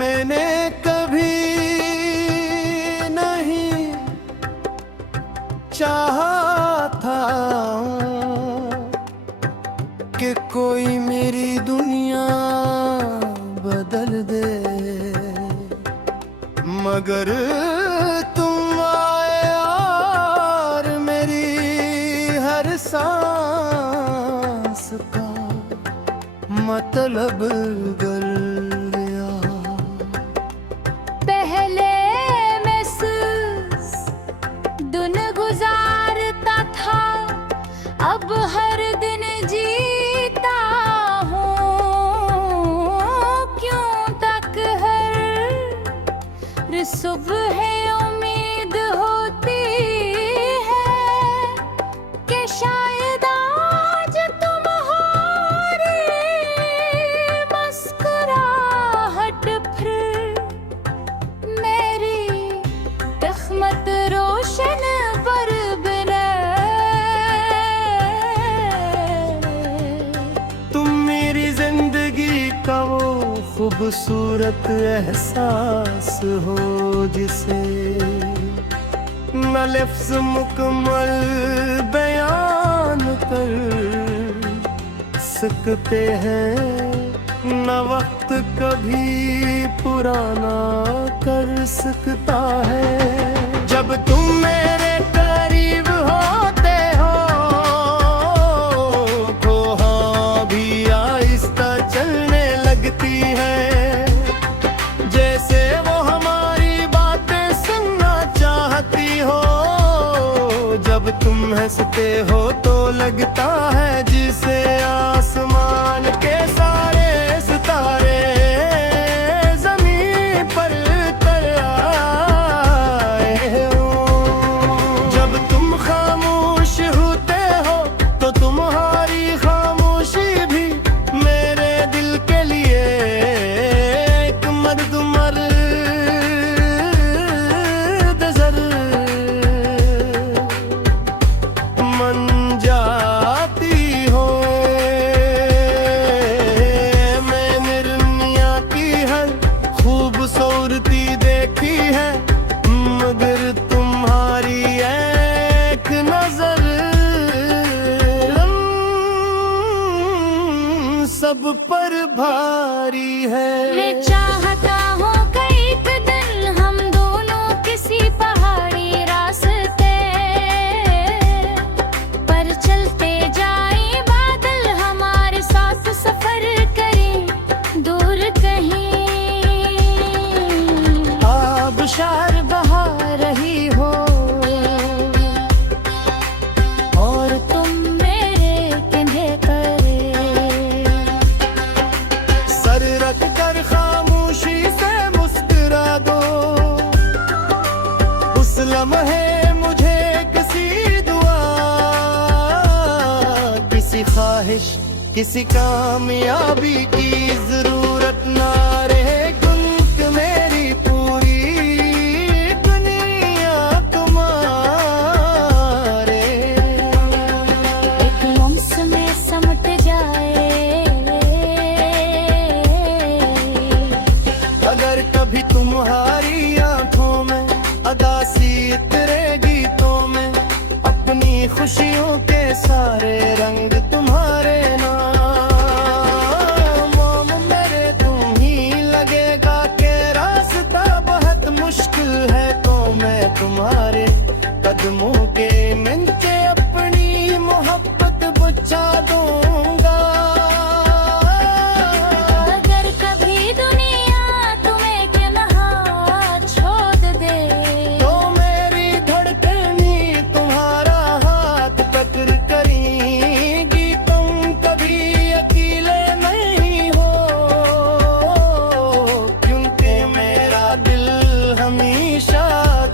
मैंने कभी नहीं चाहा था कि कोई मेरी दुनिया बदल दे, मगर तुम आए और मेरी हर सांस का मतलब बदल गया। पहले मैं दिन गुजारता था, अब हर दिन जीता हूँ। क्यों तक हर सुबह उम्मीद होती है कि शायद आज तुम्हारी मुस्कुराहट फिर मेरी किस्मत रोशन पर तुम मेरी जिंदगी का वो खूबसूरत एहसास हो जिसे न लफ्ज़ मुकम्मल बयान कर सकते हैं, न वक्त कभी पुराना कर सकता है। जब तुम मेरे करीब होते हो, ख्वाहिश भी आहिस्ता चलने लगती है, जैसे वो हमारी बातें सुनना चाहती हो। जब तुम हंसते हो तो लगता है जिसे आसमान के सारे सितारे जमीन पर उतर आए हो। जब तुम खामोश होते हो तो तुम्हारी खामोशी भी मेरे दिल के लिए एक मर्द नजर मन जाती हो। मैंने दुनिया की हर खूबसूरती देखी है, मगर तुम्हारी एक नजर सब पर भारी है। मैं चाहता हूँ कि एक दिन हम दोनों किसी पहाड़ी रास्ते पर चलते जाएं, बादल हमारे साथ सफर करें दूर कहीं। आबशार बहा रही हो और तुम मेरे कंधे पर सर रख कर खामोशी से मुस्कुरा दो, उस लम्हे मुझे किसी दुआ, किसी ख्वाहिश, किसी कामयाबी की जरूरत ना रहे। गुल्क मेरी पूरी दुनिया तुम्हारे एक लम्स में समट जाए। अगर कभी तुम्हारी आंखों में अदासी उतरेगी तो मैं अपनी खुशियों के सारे रंग तुम्हारे नाम मेरे तुम ही लगेगा कि रास्ता बहुत मुश्किल है, तो मैं तुम्हारे कदमों के नीचे अपनी मोहब्बत बुझा दूंगा। अगर कभी दुनिया तुम्हें किन्हा छोड़ दे, तो मेरी धड़कनी तुम्हारा हाथ पकड़ करेगी। तुम कभी अकेले नहीं हो, क्योंकि मेरा दिल हमेशा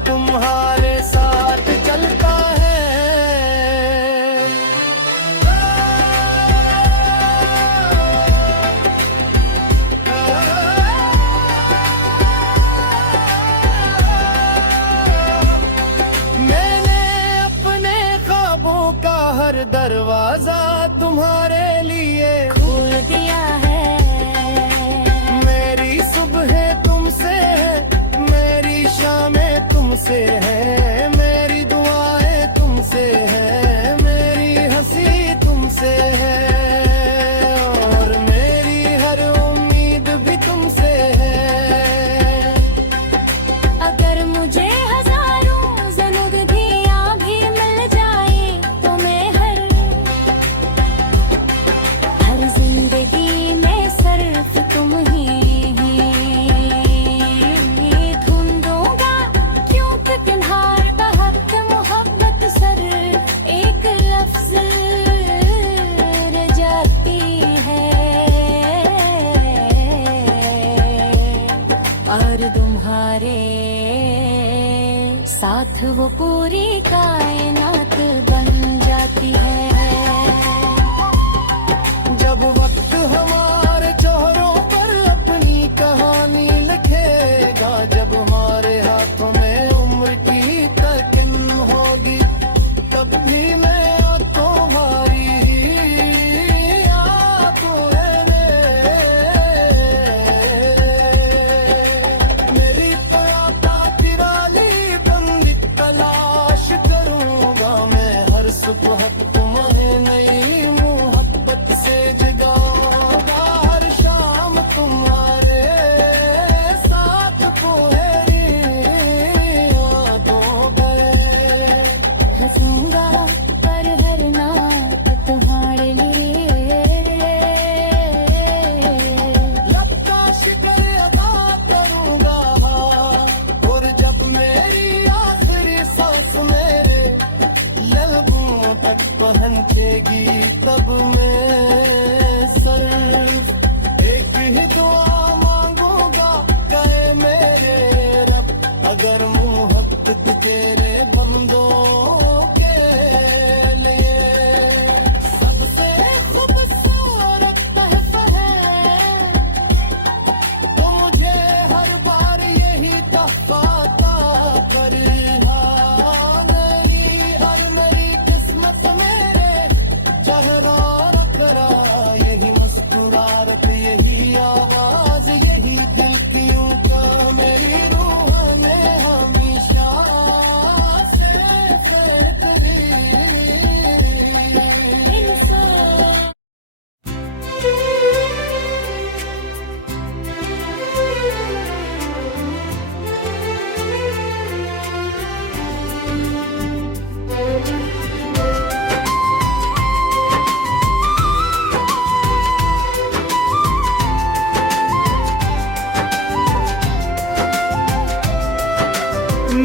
तुम्हारे साथ चलता है। मैंने अपने ख्वाबों का हर दरवाजा तुम्हारे लिए खोल दिया है। मेरी सुबह तुम तुमसे है, मेरी दुआएं तुमसे है, मेरी हंसी तुमसे है, और मेरी हर उम्मीद भी तुमसे है। अगर मुझे हजारों ज़िंदगियाँ भी मिल जाए तो मैं हर जिंदगी में सिर्फ तुम ही ढूंढ दूंगा, क्योंकि तुम्हार बहक मोहब्बत सर एक लफ्ज रह जाती है, और तुम्हारे साथ वो पूरी कायनात बन जाती है। जब वक्त हमारे चेहरों पर अपनी कहानी लिखेगा, जब हमारे हाथों में उम्र की तकन होगी, तब भी मैं तुम्हारी आंखों मेरी पयाता तिराली बंदी तलाश करूंगा मैं, हर सुबह तुम्हें नई मोहब्बत से जगाऊंगा, हर शाम तुम्हारे साथ पुहरी यादों गए। हंसूंगा पर हर नात तुम्हारे लिए, लब का शिकर अदा करूंगा, और जब मेरी आखिरी सांस मेरे लबों तक पहुंचेगी, तब मैं सिर्फ एक ही दुआ मांगूंगा, कहे मेरे रब, अगर मोहब्बत तेरे बंदों के लिए सबसे खूबसूरत तहफा है, तो मुझे हर बार यही तहफा अता कर। हाँ मेरी और मेरी किस्मत मेरे चेहरा रखरा, यही मुस्कुराहट यही आवाज यही दिल की ऊँचा, मेरी रूह ने हमेशा से तेरी इंसान।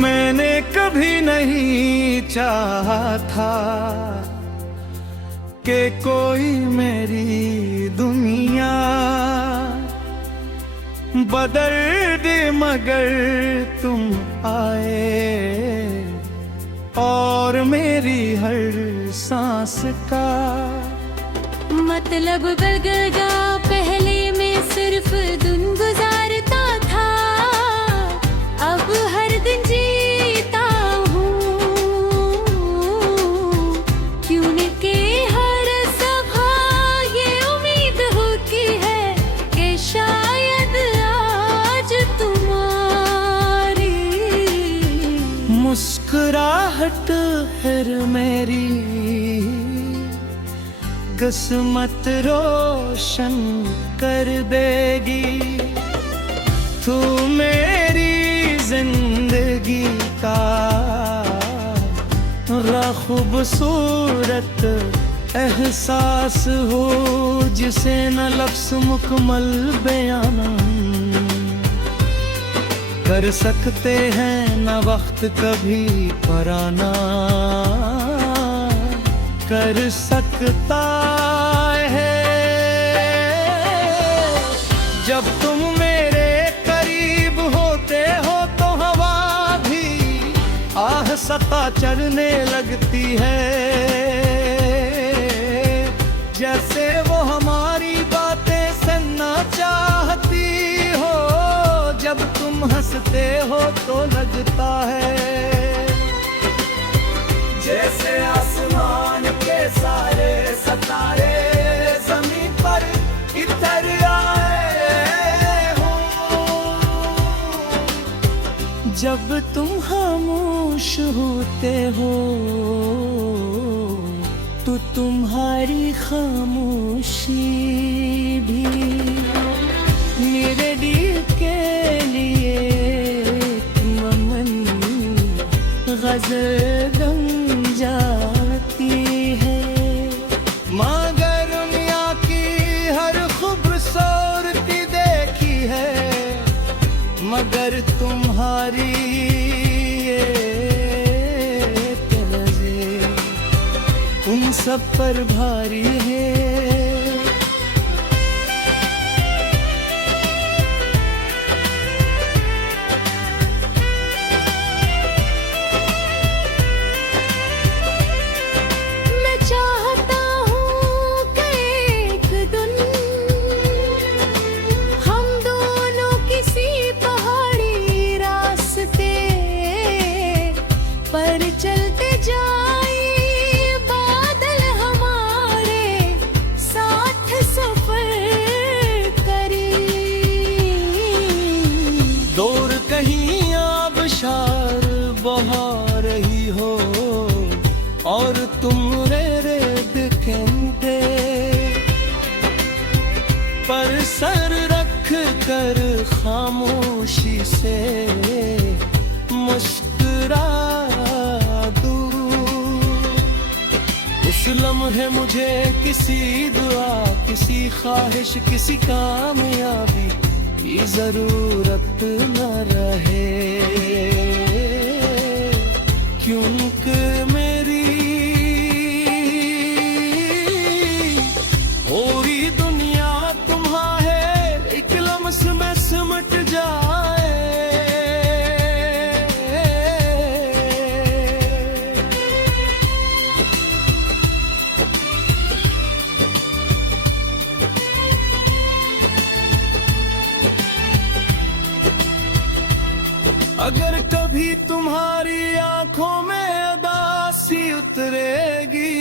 मैंने कभी नहीं चाहा था कि कोई मेरी दुनिया बदल दे, मगर तुम आए और मेरी हर सांस का मतलब बदल गया, पहले मैं सिर्फ दिन गुजारता था, अब हर दिन जीता हूँ, क्यों न के हर सुबह ये उम्मीद होती है कि शायद आज तुम्हारी मुस्कुराहट फिर मेरी किस्मत रोशन कर देगी। तू मेरी जिंदगी का खूबसूरत एहसास हो, जिसे न लफ्ज़ मुकम्मल बयान कर सकते हैं, न वक्त कभी पराना कर सकता है। जब तुम मेरे करीब होते हो तो हवा भी आहस्ता चलने लगती है, जैसे वो हमारी बातें सुनना चाहती हो। जब तुम हंसते हो तो लगता है जैसे आसमान के सारे सितारे जमीन पर इतर आए हो। जब तुम खामोश होते हो तो तुम्हारी खामोशी भी मेरे दिल के लिए नमन गजल बन जाती है। मगर दुनिया की हर खूबसूरती देखी है, मगर तुम्हारी ये नज़र उन सब पर भारी है। मैं चाहता हूँ कि एक दिन हम दोनों किसी पहाड़ी रास्ते पर चलते जाएं, बादल हमारे साथ सफर करें। दूर कहीं आबशार बहा रही हो और तुम रेत कंधे पर सर रख कर खामोशी से मुस्कुरा दो। उस लम्हे मुझे किसी दुआ, किसी ख्वाहिश, किसी कामयाबी की जरूरत न रहे, क्योंकि मेरी पूरी दुनिया तुम्हारे एक लम्स में सिमट जाए। अगर कभी तुम्हारी आंखों में उदासी उतरेगी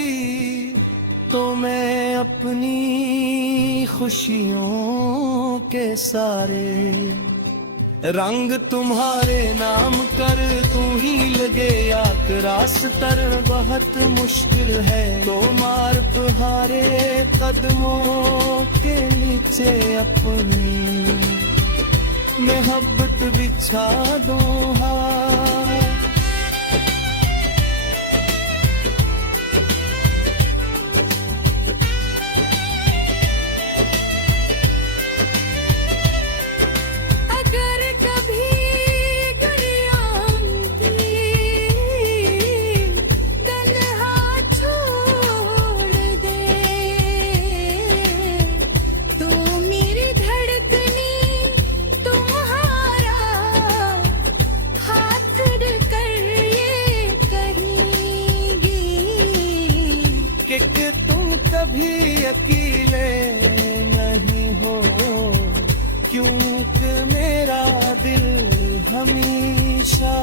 तो मैं अपनी खुशियों के सारे रंग तुम्हारे नाम कर तू ही लगे याक रास्तर बहुत मुश्किल है तो मार तुम्हारे कदमों के नीचे अपनी मोहब्बत बिछा दो। अगर कभी दुनिया की तन्हा छोड़ दे तो मेरी धड़कने तुम्हारा हाथ कर ये कहेंगी कि तुम कभी अकेले नहीं हो, क्योंकि मेरा दिल हमेशा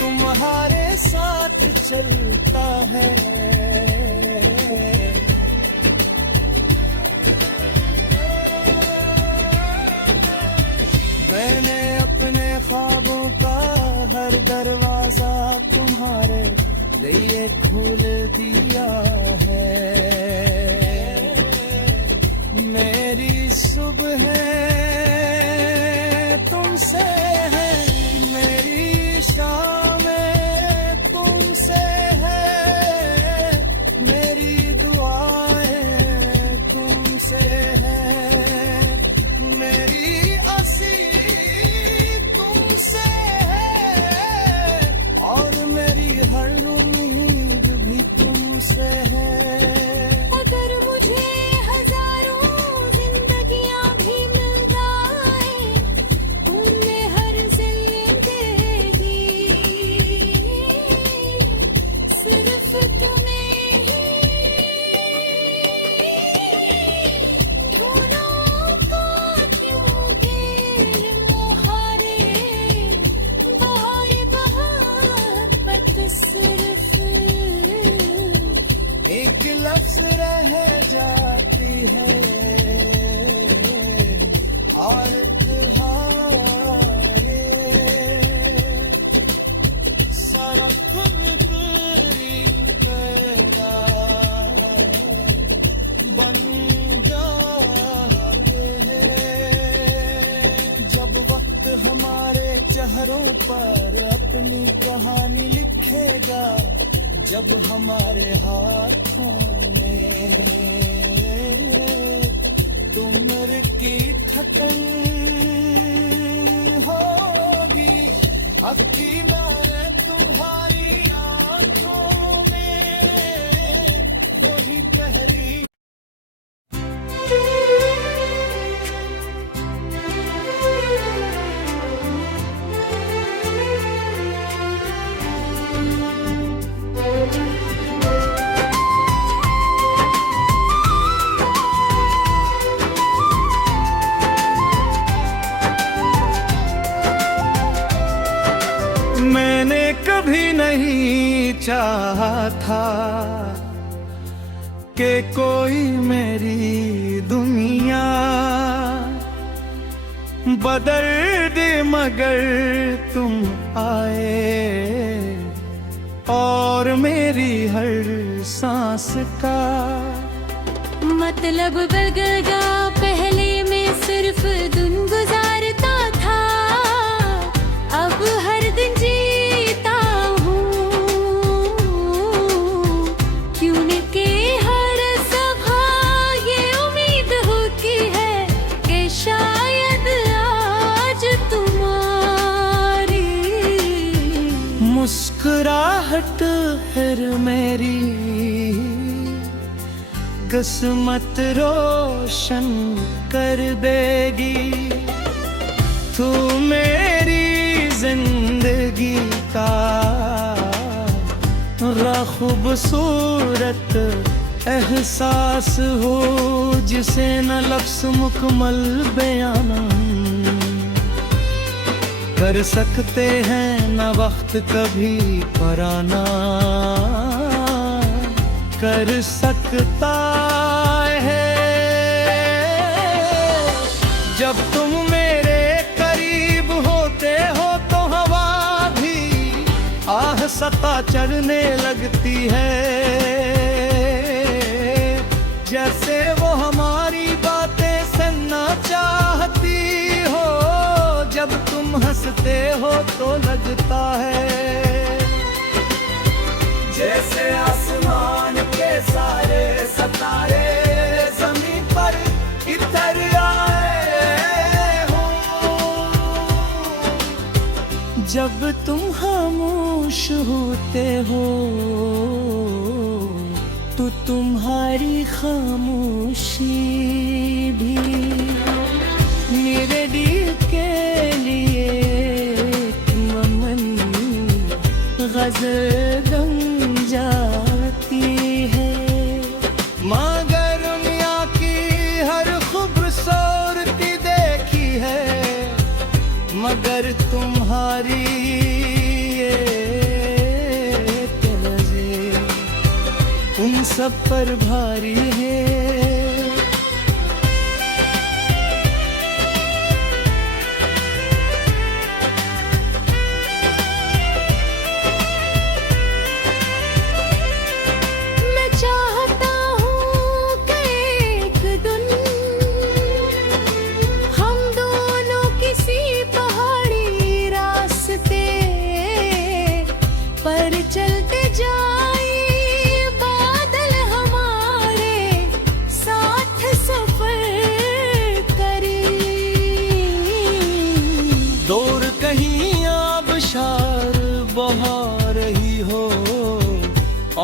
तुम्हारे साथ चलता है। मैंने अपने ख्वाबों का हर दरवाजा तुम्हारे लिए खोल दिया है। मेरी सुबह तुमसे है, मेरी शामें तुमसे है, मेरी दुआएं तुमसे है, मेरी आसी तुमसे है और मेरी हर उम्मीद भी तुमसे है। पत्थरों पर अपनी कहानी लिखेगा जब हमारे हाथों में तुमर की थकन होगी। अक्की मारे तुम्हारी आंखों में वही पहली मैंने कभी नहीं चाहा था कि कोई मेरी दुनिया बदल दे, मगर तुम आए और मेरी हर सांस का मतलब बदल गया। पहले मैं सिर्फ दिन गुजारता था, अब हर दिन जीता हूँ। क्यों न के हर सुबह ये उम्मीद होती है कि शायद आज तुम्हारी मुस्कुराहट फिर मेरी किस्मत रोशन कर देगी। तू मेरी जिंदगी का खूबसूरत एहसास हो, जिसे न लफ्ज़ मुकम्मल बयान कर सकते हैं, न वक्त कभी पराना कर सकता है। जब तुम मेरे करीब होते हो तो हवा भी आहिस्ता चलने लगती है, जैसे वो हमारी बातें सुनना चाहती हो। जब तुम हंसते हो तो लगता है जैसे आसमान के सारे सितारे ज़मीन पर इतर आए हो। जब तुम खामोश होते हो तो तुम्हारी खामोशी भी मेरे दिल के लिए गज़ल बन जाती है। मगर दुनिया की हर खूबसूरती देखी है, मगर तुम्हारी ये नज़र उन सब पर भारी है। चलते जाए बादल हमारे साथ सफर करें। दूर कहीं आबशार बहा रही हो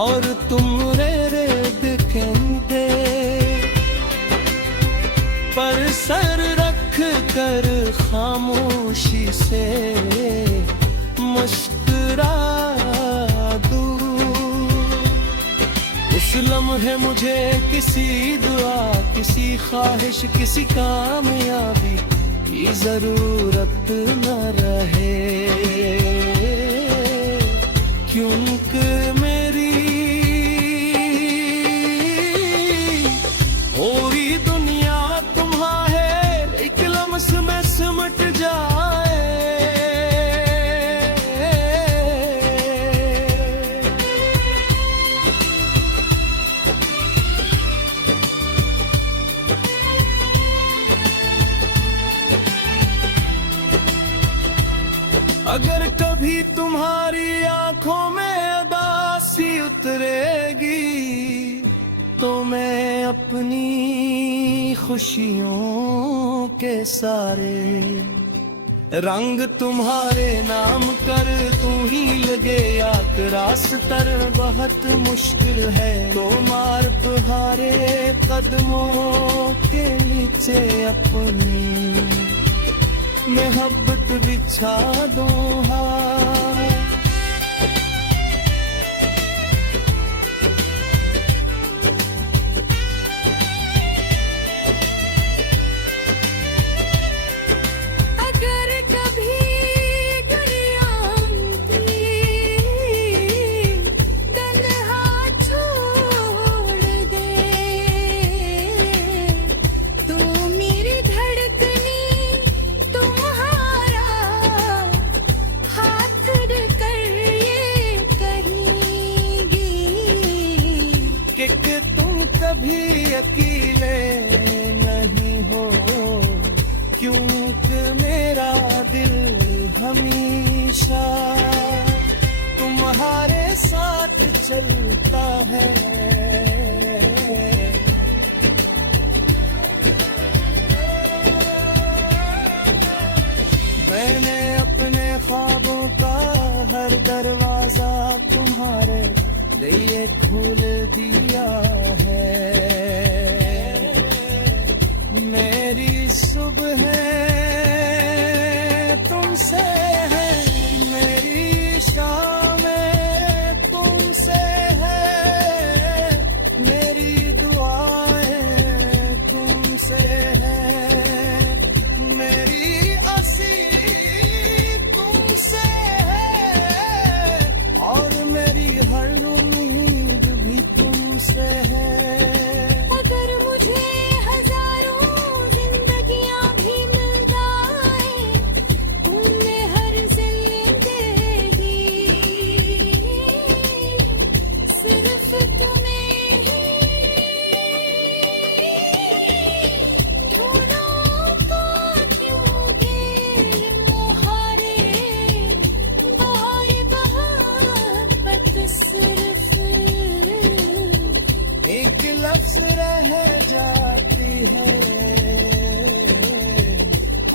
और तुम रे दिखते, पर सर रख कर खामोशी से मुस्कुरा उस लम्हे मुझे किसी दुआ, किसी ख्वाहिश, किसी कामयाबी की जरूरत न रहे, क्योंकि मेरी पूरी दुनिया तुम्हारे एक लम्स में सिमट जाए। अगर कभी तुम्हारी आंखों में उदासी उतरेगी तो मैं अपनी खुशियों के सारे रंग तुम्हारे नाम कर तू ही लगे याक रास्तर बहुत मुश्किल है तो मार तुम्हारे कदमों के नीचे अपनी मोहब्बत बिछा दो हाथ। अगर कभी दुनिया की तन्हा छोड़ दे तो मेरी धड़कनी तुम्हारा हाथ कर ये कहेगी कि तुम कभी अकेले नहीं हो क्योंकि मेरा दिल हमेशा तुम्हारे साथ चलता है। मैंने अपने ख्वाबों का हर दरवाजा तुम्हारे लिए खोल दिया है। मेरी सुबह तुमसे है, मेरी शामें तुमसे है, मेरी दुआएं तुमसे है, मेरी आसीं तुमसे है और मेरी हर उम्मीद भी तुमसे है। अगर मुझे हजारों जिंदगियां भी मिल जाए तुमने हर जिंदगी सिर्फ तुम्हें ही ढूंढूंगा क्योंकि मुहारे मोहब्बत सिर्फ एक लफ्ज रह जाती है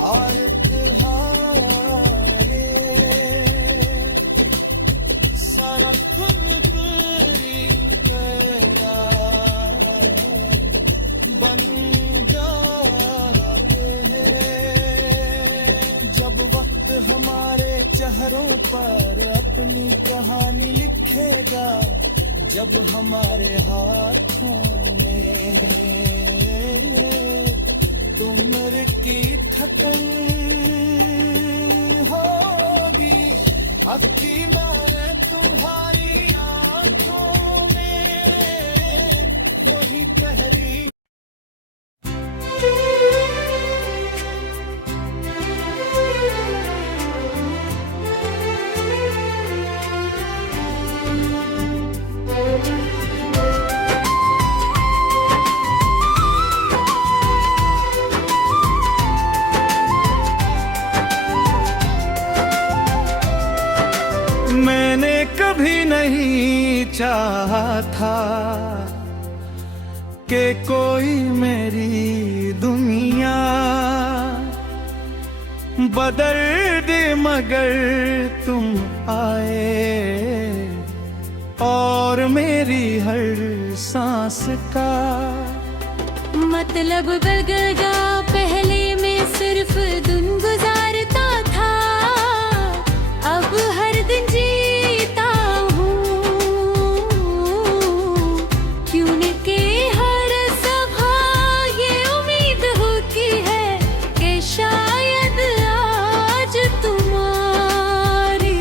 और तुम्हारे सारा खुद तेरी तेरा बन जाते हैं। जब वक्त हमारे चेहरों पर अपनी कहानी लिखेगा, जब हमारे हाथों में उम्र की थकन होगी, अक्की मारे तुम्हारी आंखों में वही पहली मैंने कभी नहीं चाहा था कि कोई मेरी दुनिया बदल दे, मगर तुम आए और मेरी हर सांस का मतलब बदल गया। पहले मैं सिर्फ दिन गुजारता था, अब हर दिन जीता हूँ। क्यों न के हर सुबह ये उम्मीद होती है कि शायद आज तुम्हारी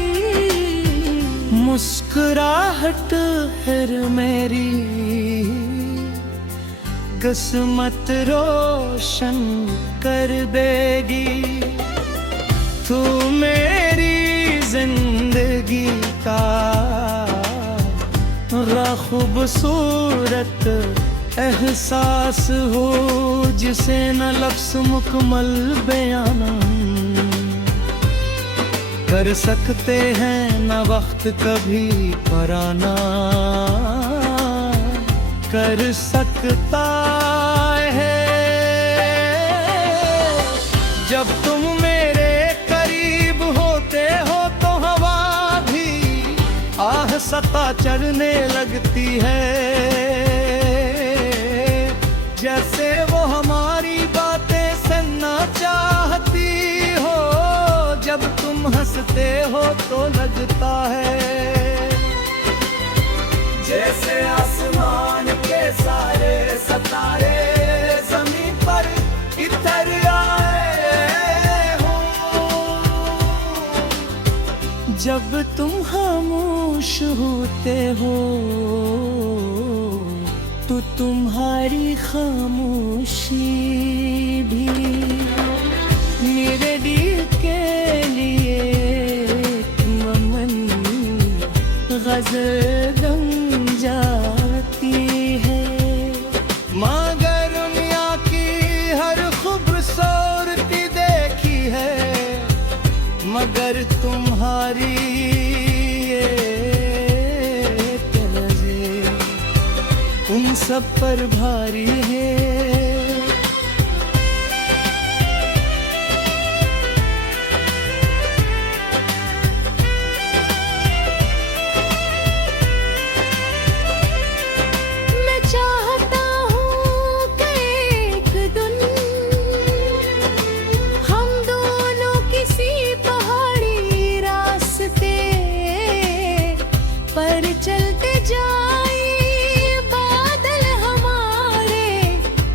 मुस्कुराहट फिर मेरी किस्मत रोशन कर देगी। तू मेरी जिंदगी का खूबसूरत एहसास हो, जिसे न लफ्ज़ मुकम्मल बयान कर सकते हैं न वक्त कभी पराना कर सकता है। जब तुम मेरे करीब होते हो तो हवा भी आहस्ता चलने लगती है। जैसे वो हमारी बातें सुनना चाहती हो, जब तुम हंसते हो तो लगता है जैसे आसमान के सारे सितारे ज़मीन पर इतर आए हो। जब तुम खामोश होते हो तो तुम्हारी खामोशी भी मेरे दिल के लिए एक नमन गज़ल बन जाती है। मगर दुनिया की हर खूबसूरती देखी है, मगर तुम्हारी ये नज़र उन सब पर भारी है। चलते जाए बादल हमारे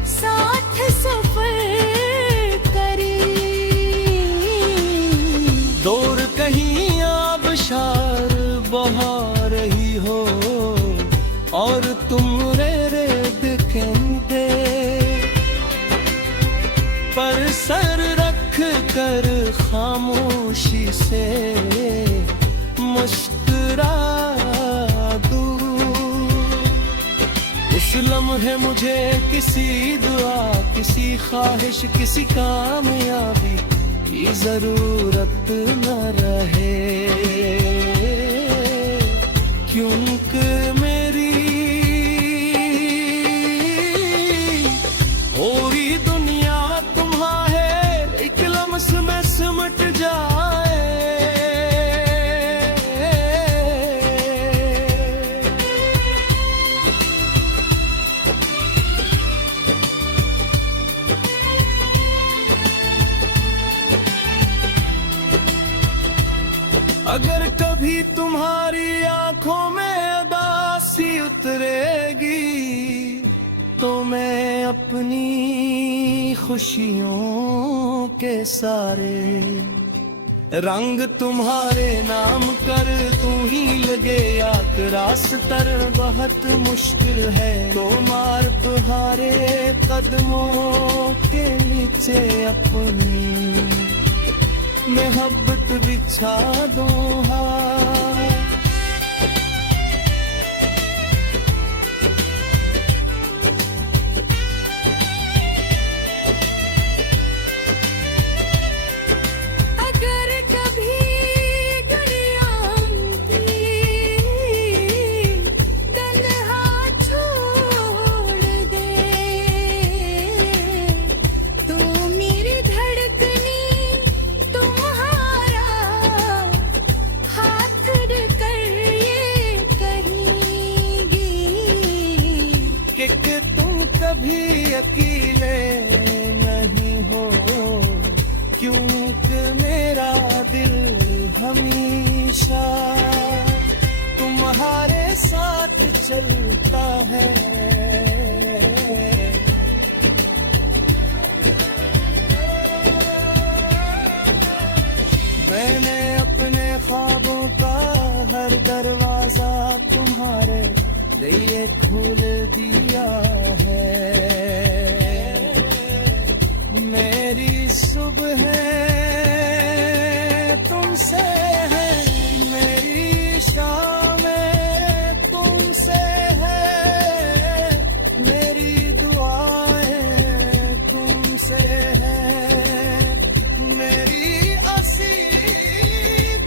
साथ सफर करें। दूर कहीं आबशार बहा रही हो और तुम रे दिखते पर सर रख कर खामोशी से मुस्कुरा उस लम्हे मुझे किसी दुआ, किसी ख्वाहिश, किसी कामयाबी की जरूरत न रहे। क्योंकि मेरी पूरी दुनिया तुम्हारे एक लम्स में सिमट जाए। अगर कभी तुम्हारी आंखों में उदासी उतरेगी तो मैं अपनी खुशियों के सारे रंग तुम्हारे नाम कर दूं ही लगे। याद रास्तर बहुत मुश्किल है तो मार तुम्हारे कदमों के नीचे अपनी मोहब्बत बिछा दो। अगर कभी दुनिया तन्हा छोड़ दे तो मेरी धड़कनी तुम्हारा हाथ कर ये कहेंगी कि तुम कभी अकेले नहीं हो। क्योंकि मेरा दिल हमेशा तुम्हारे साथ चलता है। मैंने अपने ख्वाबों का हर दरवाजा तुम्हारे लिए खोल दिया है। मेरी सुबह तुमसे है, मेरी शामें तुमसे है, मेरी दुआएं तुमसे है, मेरी असीं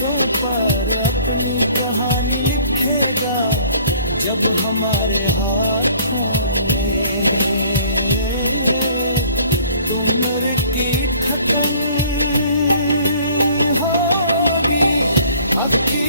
पत्थरों पर अपनी कहानी लिखेगा जब हमारे हाथों में उम्र की थकन होगी। अब की